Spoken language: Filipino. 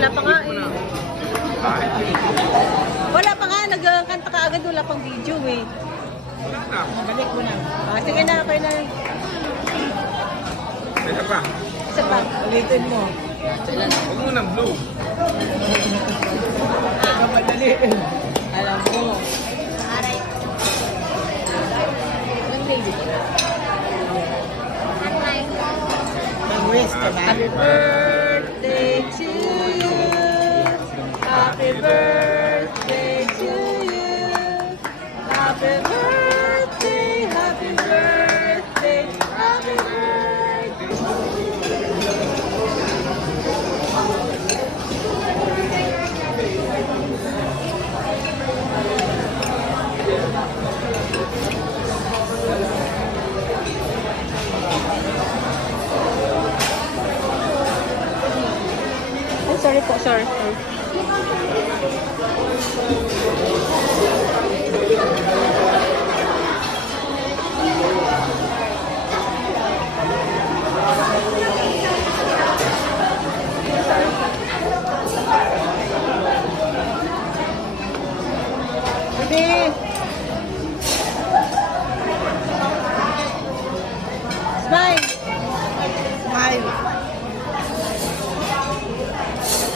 Wala pa nga eh. Wala pa nga, nagkanta ka agad, wala pang video eh. Wala na. Balik mo na. Ah, sige na, kayo na. Ito pa. Isa pa, ulitin mo. Huwag mo ng blue. Madali. Alam mo. Aray. Ilang baby? Mag-wish ka ba? Happy birthday to you. Happy birthday to you. Happy birthday, happy birthday, happy birthday. Ay, sorry po, sorry. Sorry.